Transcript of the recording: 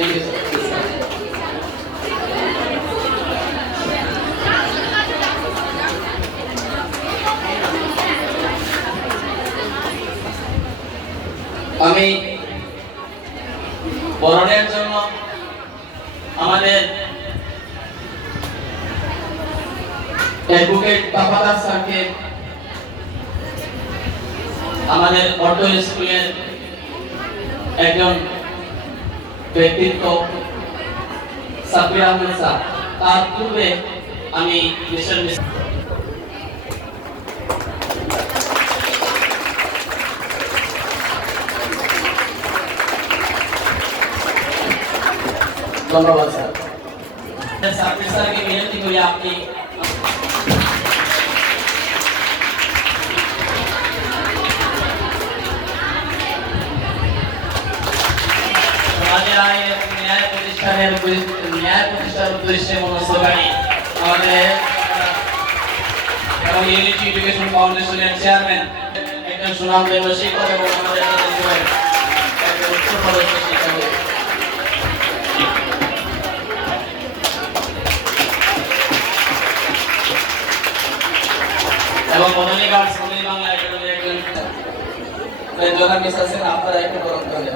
Thank you আমি বরণের জন্য আমাদের অ্যাডভোকেট বাবাদার স্যারকে, আমাদের অটো স্কুলের একজন ব্যক্তিত্ব সাব্বির আহমেদ স্যার, তার পূর্বে আমি ধন্যবাদ স্যার। সাব্বির স্যারকে বিনতি করি আপনি ন্যায় প্রতিষ্ঠার উদ্দেশ্যে মনস্বগামী আমাদের এবং ইউনিটি এডুকেশন ফাউন্ডেশনের চেয়ারম্যান, একজন সুনামধন্য শিক্ষক এবং আমাদের একজন উচ্চপদস্থ শিক্ষক এবং মদনী গার্ডস বাংলা একাডেমির একজন যোগা মিস আছেন, আপনারা একটু বরণ করে